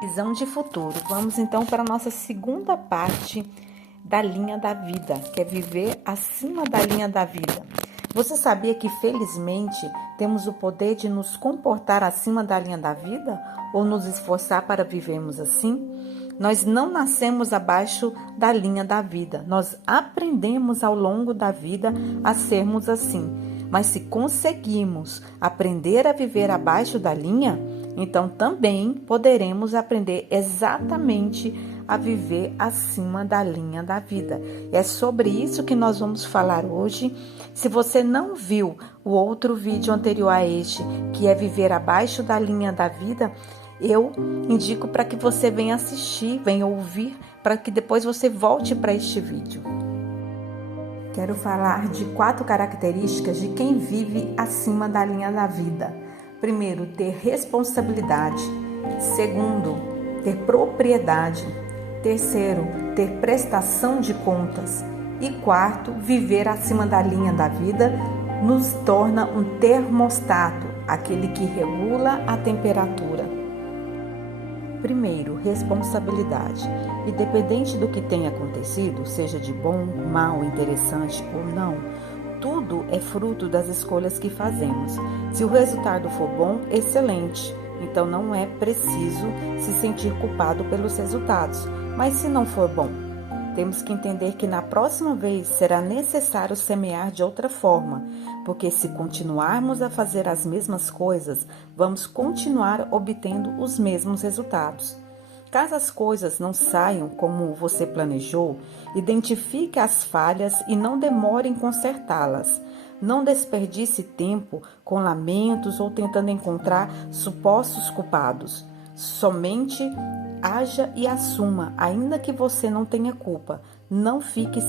Visão de futuro. Vamos então para a nossa segunda parte da linha da vida, que é viver acima da linha da vida. Você sabia que, felizmente, temos o poder de nos comportar acima da linha da vida ou nos esforçar para vivermos assim? Nós não nascemos abaixo da linha da vida, nós aprendemos ao longo da vida a sermos assim. Mas se conseguimos aprender a viver abaixo da linha, então também poderemos aprender exatamente a viver acima da linha da vida. É sobre isso que nós vamos falar hoje. Se você não viu o outro vídeo anterior a este, que é viver abaixo da linha da vida, eu indico para que você venha assistir, venha ouvir, para que depois você volte para este vídeo. Quero falar de 4 características de quem vive acima da linha da vida. Primeiro, ter responsabilidade. Segundo, ter propriedade. Terceiro, ter prestação de contas. E quarto, viver acima da linha da vida nos torna um termostato, aquele que regula a temperatura. Primeiro, responsabilidade. Independente do que tenha acontecido, seja de bom, mal, interessante ou não, tudo é fruto das escolhas que fazemos. Se o resultado for bom, excelente. Então não é preciso se sentir culpado pelos resultados. Mas se não for bom, temos que entender que na próxima vez será necessário semear de outra forma, porque se continuarmos a fazer as mesmas coisas, vamos continuar obtendo os mesmos resultados. Caso as coisas não saiam como você planejou, identifique as falhas e não demore em consertá-las. Não desperdice tempo com lamentos ou tentando encontrar supostos culpados. Somente haja e assuma, ainda que você não tenha culpa. Não fique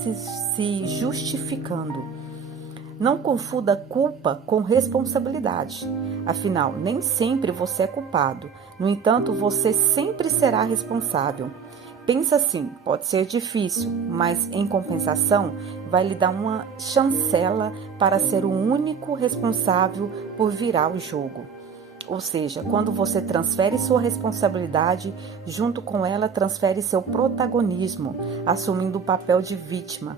se justificando. Não confunda culpa com responsabilidade. Afinal, nem sempre você é culpado. No entanto, você sempre será responsável. Pensa assim, pode ser difícil, mas em compensação, vai lhe dar uma chancela para ser o único responsável por virar o jogo. Ou seja, quando você transfere sua responsabilidade, junto com ela transfere seu protagonismo, assumindo o papel de vítima.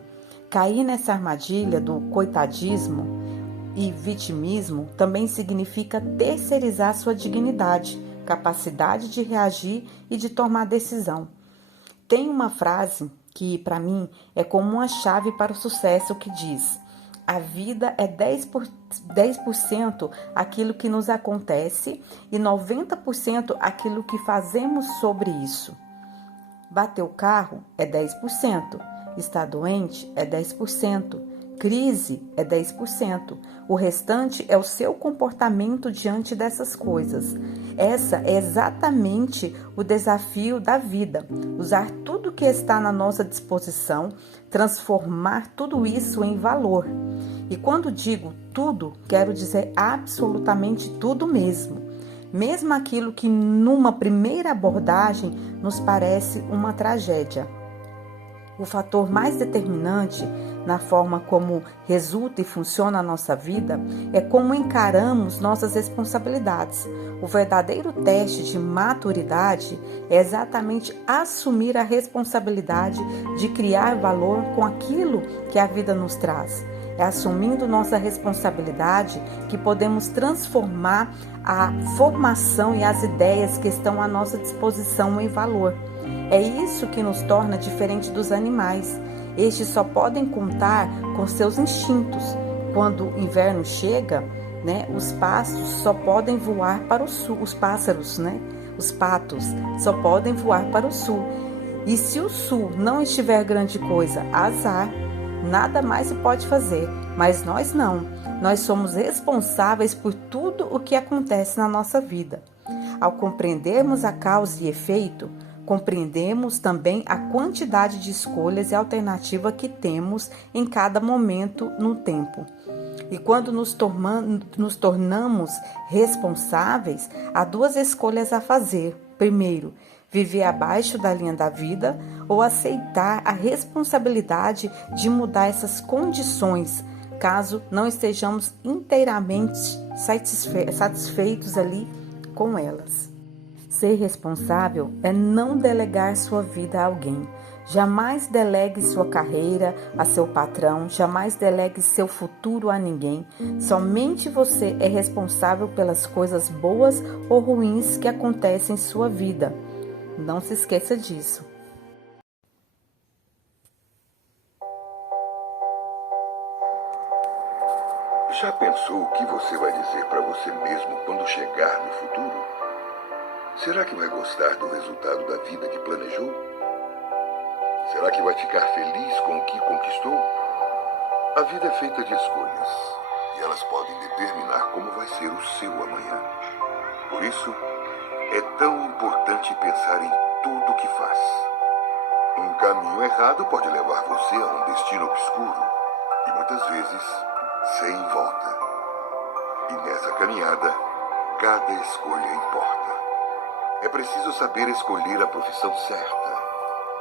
Cair nessa armadilha do coitadismo e vitimismo também significa terceirizar sua dignidade, capacidade de reagir e de tomar decisão. Tem uma frase que, para mim, é como uma chave para o sucesso que diz: a vida é 10% aquilo que nos acontece e 90% aquilo que fazemos sobre isso. Bater o carro é 10%. Estar doente é 10%. Crise é 10%. O restante é o seu comportamento diante dessas coisas. Essa é exatamente o desafio da vida. Usar tudo que está na nossa disposição, transformar tudo isso em valor. E quando digo tudo, quero dizer absolutamente tudo mesmo. Mesmo aquilo que numa primeira abordagem nos parece uma tragédia. O fator mais determinante na forma como resulta e funciona a nossa vida é como encaramos nossas responsabilidades. O verdadeiro teste de maturidade é exatamente assumir a responsabilidade de criar valor com aquilo que a vida nos traz. É assumindo nossa responsabilidade que podemos transformar a formação e as ideias que estão à nossa disposição em valor. É isso que nos torna diferente dos animais. Estes só podem contar com seus instintos. Quando o inverno chega, os pássaros só podem voar para o sul. Os pássaros, os patos, só podem voar para o sul. E se o sul não estiver grande coisa, azar, nada mais se pode fazer. Mas nós não. Nós somos responsáveis por tudo o que acontece na nossa vida. Ao compreendermos a causa e efeito, compreendemos também a quantidade de escolhas e alternativas que temos em cada momento no tempo. E quando nos tornamos responsáveis, há 2 escolhas a fazer. Primeiro, viver abaixo da linha da vida ou aceitar a responsabilidade de mudar essas condições, caso não estejamos inteiramente satisfeitos ali com elas. Ser responsável é não delegar sua vida a alguém. Jamais delegue sua carreira a seu patrão, jamais delegue seu futuro a ninguém. Somente você é responsável pelas coisas boas ou ruins que acontecem em sua vida. Não se esqueça disso. Já pensou o que você vai dizer para você mesmo quando chegar no futuro? Será que vai gostar do resultado da vida que planejou? Será que vai ficar feliz com o que conquistou? A vida é feita de escolhas e elas podem determinar como vai ser o seu amanhã. Por isso, é tão importante pensar em tudo que faz. Um caminho errado pode levar você a um destino obscuro e muitas vezes sem volta. E nessa caminhada, cada escolha importa. É preciso saber escolher a profissão certa,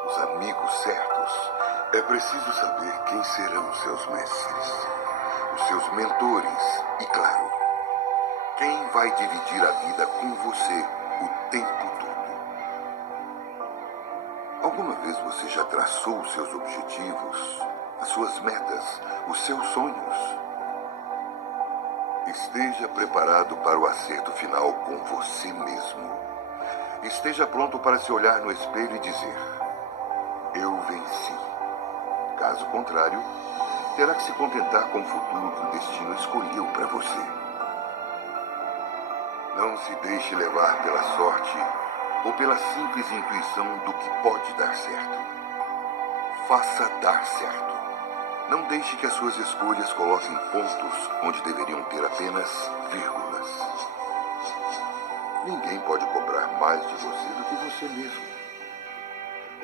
os amigos certos. É preciso saber quem serão seus mestres, os seus mentores e, claro, quem vai dividir a vida com você o tempo todo. Alguma vez você já traçou os seus objetivos, as suas metas, os seus sonhos? Esteja preparado para o acerto final com você mesmo. Esteja pronto para se olhar no espelho e dizer: eu venci. Caso contrário, terá que se contentar com o futuro que o destino escolheu para você. Não se deixe levar pela sorte ou pela simples intuição do que pode dar certo. Faça dar certo. Não deixe que as suas escolhas coloquem pontos onde deveriam ter apenas vírgulas. Ninguém pode cobrar mais de você do que você mesmo.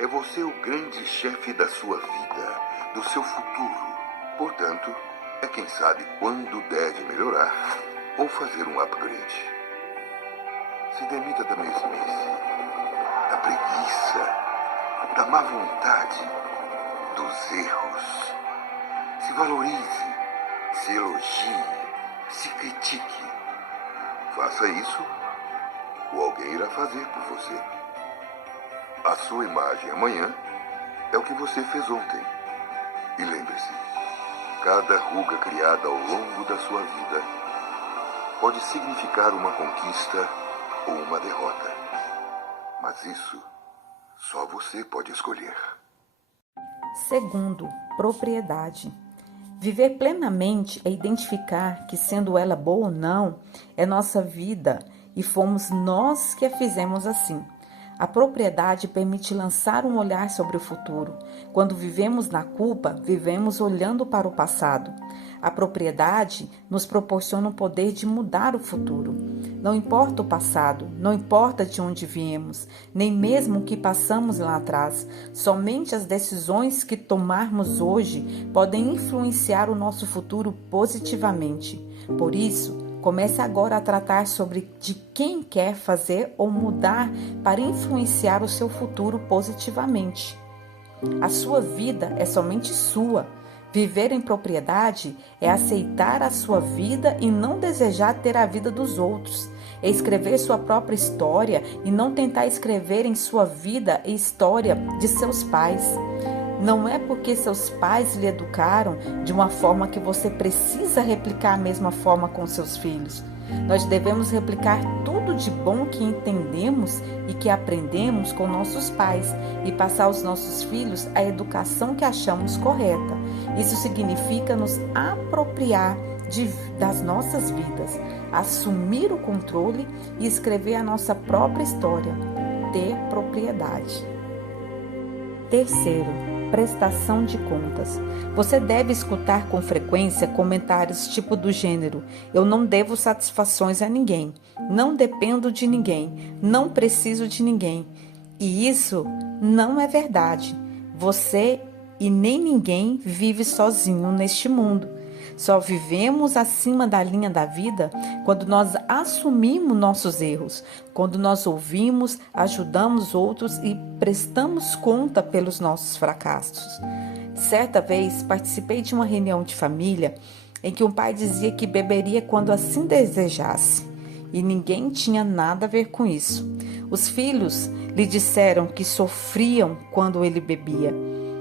É você o grande chefe da sua vida, do seu futuro. Portanto, é quem sabe quando deve melhorar ou fazer um upgrade. Se demita da mesmice, da preguiça, da má vontade, dos erros. Se valorize, se elogie, se critique. Faça isso, ou alguém irá fazer por você. A sua imagem amanhã é o que você fez ontem. E lembre-se, cada ruga criada ao longo da sua vida pode significar uma conquista ou uma derrota. Mas isso só você pode escolher. Segundo, propriedade. Viver plenamente é identificar que, sendo ela boa ou não, é nossa vida e fomos nós que a fizemos assim. A propriedade permite lançar um olhar sobre o futuro. Quando vivemos na culpa, vivemos olhando para o passado. A propriedade nos proporciona o poder de mudar o futuro. Não importa o passado, não importa de onde viemos, nem mesmo o que passamos lá atrás. Somente as decisões que tomarmos hoje podem influenciar o nosso futuro positivamente. Por isso, comece agora a tratar sobre de quem quer fazer ou mudar para influenciar o seu futuro positivamente. A sua vida é somente sua. Viver em propriedade é aceitar a sua vida e não desejar ter a vida dos outros. É escrever sua própria história e não tentar escrever em sua vida a história de seus pais. Não é porque seus pais lhe educaram de uma forma que você precisa replicar a mesma forma com seus filhos. Nós devemos replicar tudo de bom que entendemos e que aprendemos com nossos pais e passar aos nossos filhos a educação que achamos correta. Isso significa nos apropriar das nossas vidas, assumir o controle e escrever a nossa própria história, ter propriedade. Terceiro, prestação de contas. Você deve escutar com frequência comentários tipo do gênero: eu não devo satisfações a ninguém, não dependo de ninguém, não preciso de ninguém. E isso não é verdade. Você e nem ninguém vive sozinho neste mundo. Só vivemos acima da linha da vida quando nós assumimos nossos erros, quando nós ouvimos, ajudamos outros e prestamos conta pelos nossos fracassos. Certa vez participei de uma reunião de família em que um pai dizia que beberia quando assim desejasse e ninguém tinha nada a ver com isso. Os filhos lhe disseram que sofriam quando ele bebia.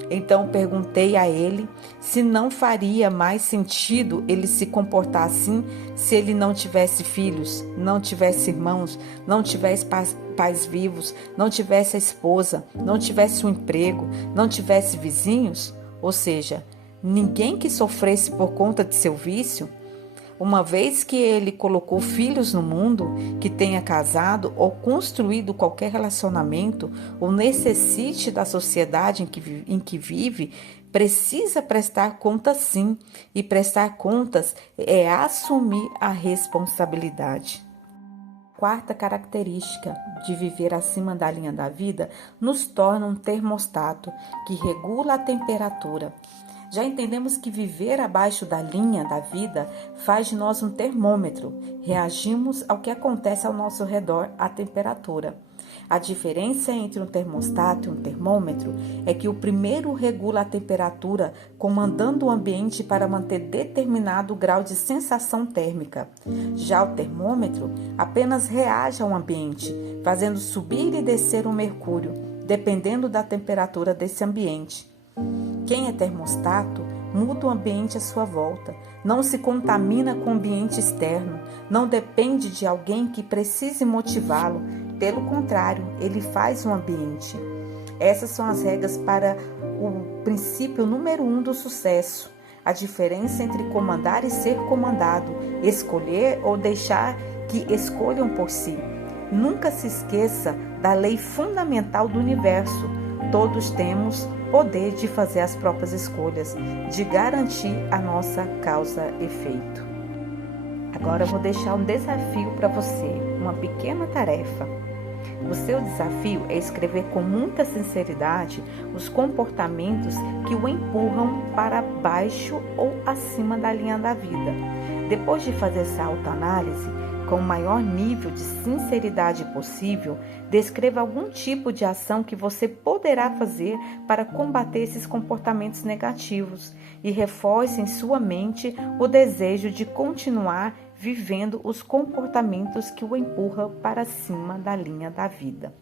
Então perguntei a ele se não faria mais sentido ele se comportar assim se ele não tivesse filhos, não tivesse irmãos, não tivesse pais vivos, não tivesse a esposa, não tivesse um emprego, não tivesse vizinhos, ou seja, ninguém que sofresse por conta de seu vício. Uma vez que ele colocou filhos no mundo, que tenha casado ou construído qualquer relacionamento ou necessite da sociedade em que vive, precisa prestar contas sim, e prestar contas é assumir a responsabilidade. Quarta característica de viver acima da linha da vida nos torna um termostato que regula a temperatura. Já entendemos que viver abaixo da linha da vida faz de nós um termômetro. Reagimos ao que acontece ao nosso redor, à temperatura. A diferença entre um termostato e um termômetro é que o primeiro regula a temperatura, comandando o ambiente para manter determinado grau de sensação térmica. Já o termômetro apenas reage ao ambiente, fazendo subir e descer o mercúrio, dependendo da temperatura desse ambiente. Quem é termostato muda o ambiente à sua volta, não se contamina com o ambiente externo, não depende de alguém que precise motivá-lo, pelo contrário, ele faz o ambiente. Essas são as regras para o princípio número 1 do sucesso, a diferença entre comandar e ser comandado, escolher ou deixar que escolham por si. Nunca se esqueça da lei fundamental do universo. Todos temos poder de fazer as próprias escolhas, de garantir a nossa causa-efeito. Agora eu vou deixar um desafio para você, uma pequena tarefa. O seu desafio é escrever com muita sinceridade os comportamentos que o empurram para baixo ou acima da linha da vida. Depois de fazer essa autoanálise, com o maior nível de sinceridade possível, descreva algum tipo de ação que você poderá fazer para combater esses comportamentos negativos e reforce em sua mente o desejo de continuar vivendo os comportamentos que o empurram para cima da linha da vida.